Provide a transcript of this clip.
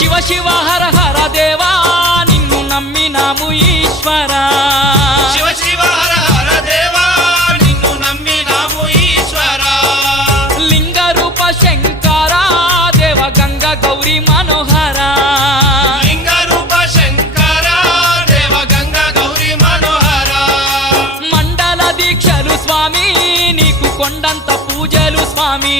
శివ శివ హర హర దేవా నిన్ను నమ్మినాము ఈశ్వరా శివ శివ హర హర దేవా నిన్ను నమ్మినాము ఈశ్వరా లింగ రూప శంకర దేవ గంగ గౌరీ మనోహర లింగ రూప శంకర దేవ గంగ గౌరీ మనోహర మండల దీక్షలు స్వామి నీకు కొండంత పూజలు స్వామి